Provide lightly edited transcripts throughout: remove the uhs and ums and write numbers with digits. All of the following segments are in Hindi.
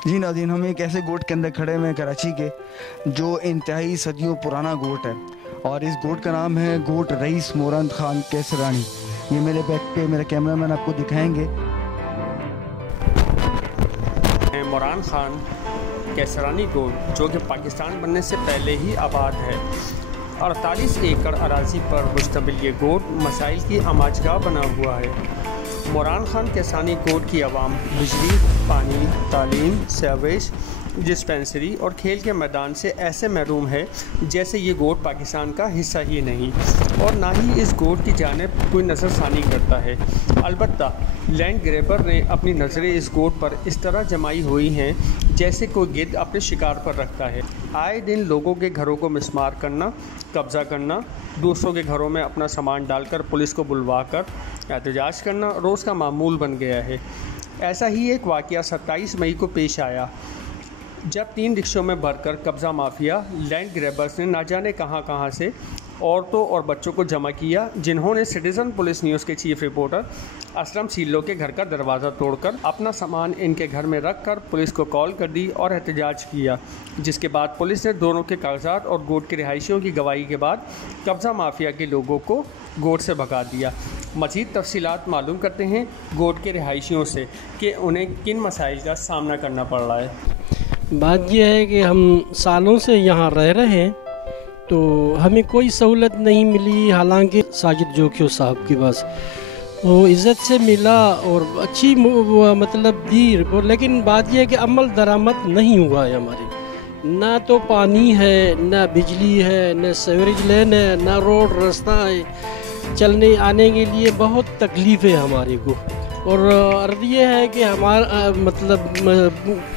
जी नाज़रीन, हम एक ऐसे गोट के अंदर खड़े हुए हैं कराची के, जो इंतहाई सदियों पुराना गोट है, और इस गोट का नाम है गोट रईस मोरंद खान कैसरानी। ये मेरे बैक पे मेरा कैमरामैन आपको दिखाएंगे। मोरान खान कैसरानी गोट, जो कि पाकिस्तान बनने से पहले ही आबाद है। 48 एकड़ अराज़ी पर मुश्तमिल ये गोट मसाइल की आमाजगाह बना हुआ है। मोरान खान कैसरानी गोट की आवाम बिजली, पानी, तालीम, सीवेज, डिस्पेंसरी और खेल के मैदान से ऐसे महरूम है जैसे ये गोट पाकिस्तान का हिस्सा ही नहीं, और ना ही इस गोट की जानिब कोई नज़रसानी करता है। अलबत्ता लैंड ग्रैबर ने अपनी नज़रें इस गोट पर इस तरह जमाई हुई हैं जैसे कोई गिद्ध अपने शिकार पर रखता है। आए दिन लोगों के घरों को मिसमार करना, कब्ज़ा करना, दूसरों के घरों में अपना सामान डालकर पुलिस को बुलवा कर एहतजाज करना रोज़ का मामूल बन गया है। ऐसा ही एक वाक़या 27 मई को पेश आया, जब 3 रिक्शों में भरकर कब्ज़ा माफिया लैंड ग्रैबर्स ने ना जाने कहां से औरतों और बच्चों को जमा किया, जिन्होंने सिटीज़न पुलिस न्यूज़ के चीफ रिपोर्टर असलम सीलो के घर का दरवाज़ा तोड़कर अपना सामान इनके घर में रख कर पुलिस को कॉल कर दी और एहतजाज किया, जिसके बाद पुलिस ने दोनों के कागजात और गोट के रिहायशियों की गवाही के बाद कब्ज़ा माफिया के लोगों को गोट से भगा दिया। मज़ीद तफसीलात मालूम करते हैं गोट के रिहायशियों से कि उन्हें किन मसाइल का सामना करना पड़ रहा है। बात यह है कि हम सालों से यहाँ रह रहे हैं, तो हमें कोई सहूलत नहीं मिली। हालांकि साजिद जोखियो साहब के पास वो इज़्ज़त से मिला और अच्छी मतलब दी रिपोर्ट, लेकिन बात यह है कि अमल दरामद नहीं हुआ है हमारे। ना तो पानी है, ना बिजली है, ना सीवरेज लाइन है, ना रोड रास्ता है। चलने आने के लिए बहुत तकलीफ़ है हमारे को। और अर्ज़ ये है कि हमारा मतलब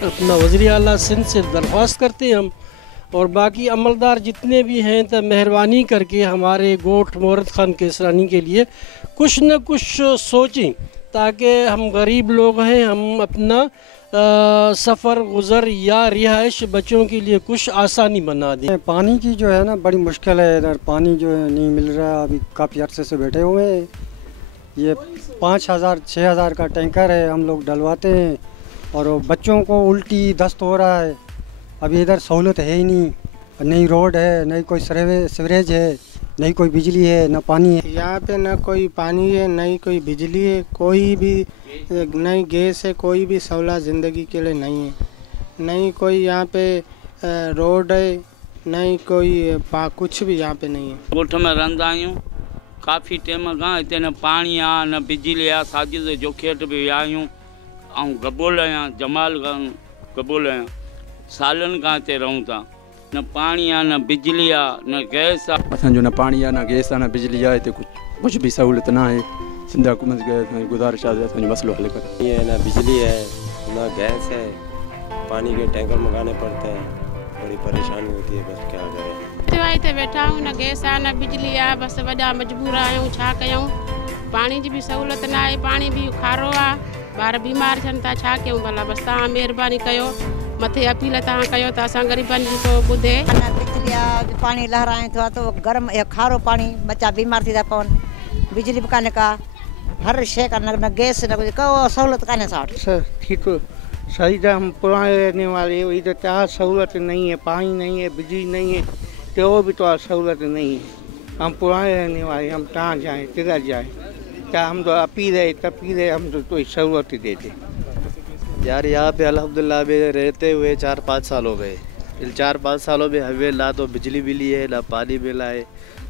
अपना वज़ीर आला सिंध से दरख्वास्त करते हैं हम, और बाकी अमलदार जितने भी हैं तो मेहरबानी करके हमारे गोट मोरंद खान कैसरानी के लिए कुछ न कुछ सोचें, ताकि हम गरीब लोग हैं, हम अपना सफ़र गुज़र या रिहाइश बच्चों के लिए कुछ आसानी बना दें। पानी की जो है ना बड़ी मुश्किल है, इधर पानी जो है नहीं मिल रहा। अभी काफ़ी अरसे से बैठे हुए हैं। ये 5,000-6,000 का टैंकर है, हम लोग डलवाते हैं, और बच्चों को उल्टी दस्त हो रहा है। अभी इधर सहूलत है ही नहीं, नहीं रोड है, नहीं कोई सीवरेज है, नहीं कोई बिजली है, ना पानी है। यहाँ पे ना कोई पानी है, नहीं कोई बिजली है, कोई भी नहीं गैस है, कोई भी सहूलत ज़िंदगी के लिए नहीं है। नहीं कोई यहाँ पे रोड है, नहीं कोई कुछ भी यहाँ पे नहीं है। गोठ में रहंदा आहियूं काफ़ी टाइम खां। हिते न पाणी आहे, न बिजली आहे। साजिद जोखेट बि विया आहियूं, ऐं गबोल आहियां, जमाल गबोल आहियां। सालनि खां हिते रहूं था। न पाणी आहे, न बिजली आहे, न गैस आहे। असांजो न पाणी आहे, न गैस आहे, न बिजली आहे। हिते कुछ भी सहूलियत न आहे। सिंध हुकूमत खे गुज़ारिश आहे असांजो मसलो हल करे। ये न बिजली है, न गैस है, पानी के टैंकर मंगाने पड़ते हैं, बड़ी परेशानी होती है। बस क्या करें। हिते वेठा आहियूं, न गैस आहे, न बिजली आहे, बसि वॾा मजबूर आहियूं, छा कयूं। पाणी जी बि सहूलियत न आहे, पाणी बि खारो आहे, ॿार बीमार थियनि था, छा कयूं भला। बसि तव्हां महिरबानी कयो, मथे अपील तव्हां कयो त असां ग़रीबनि जी को ॿुधे। बिजली आहे, पाणी लहराए थो तो गर्म खारो पाणी, बच्चा बीमार थी था पवनि। बिजली भी काने का, हर शइ का न गैस, न को सहूलत काने असां वटि। ठीक सही था, हम पुराने रहने वाले, इधर क्या सहूलत नहीं है, पानी नहीं है, बिजली नहीं है, तो भी तो सहूलत नहीं है। हम पुराने रहने वाले, हम कहाँ जाएँ, किधर जाएँ। क्या हम तो अपील है, तपील है, हम तो सहूलत ही देते। यार यहाँ पे अल्हम्दुलिल्लाह में रहते हुए 4-5 साल हो गए। इन 4-5 सालों में हमें ना तो बिजली मिली है, ना पानी मिला है,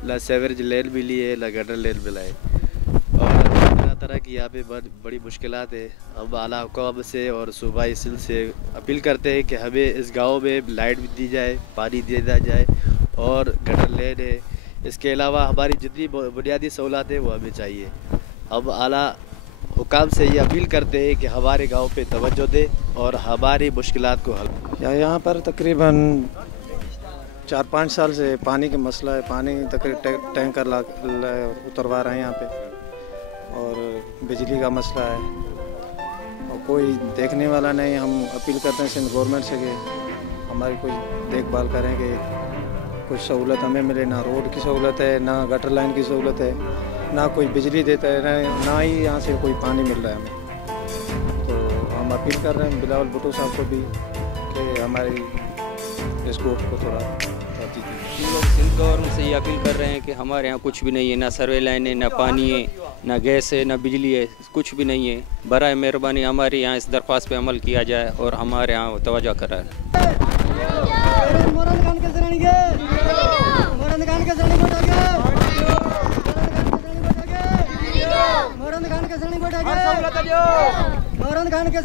ना सीवरेज लेन मिली है, ना गटर लेन मिला है, और तरह तरह की यहाँ पे बड़ी मुश्किलात है। हम आला हुकाम से और सूबाई सिंध से अपील करते हैं कि हमें इस गांव में लाइट भी दी जाए, पानी दिया जाए, और गटर लेन है। इसके अलावा हमारी जितनी बुनियादी सहूलत है वो हमें चाहिए। हम आला हुकाम से ये अपील करते हैं कि हमारे गांव पे तवज्जो दे और हमारी मुश्किलात को हल। यहाँ पर तकरीबन 4-5 साल से पानी का मसला है। पानी तकरीबन टैंकर उतरवा रहे हैं यहाँ पे, और बिजली का मसला है, और कोई देखने वाला नहीं। हम अपील करते हैं सिंध गवर्नमेंट से कि हमारी कोई देखभाल करें कि कुछ सहूलत हमें मिले। ना रोड की सहूलत है, ना गटर लाइन की सहूलत है, ना कोई बिजली देता है, ना ही यहाँ से कोई पानी मिल रहा है हमें। तो हम अपील कर रहे हैं बिलावल भुट्टो साहब को भी कि हमारी इस कोर्ट को थोड़ा तरजीह दी। हम लोग सिंध गवर्नमेंट से ये अपील कर रहे हैं कि हमारे यहाँ कुछ भी नहीं है, ना सर्वे लाइन है, ना पानी है, ना गैस है, ना बिजली है, कुछ भी नहीं है। बराए मेहरबानी हमारे यहाँ इस दरख्वास्त पे अमल किया जाए और हमारे यहाँ तवज्जो कराए। खान के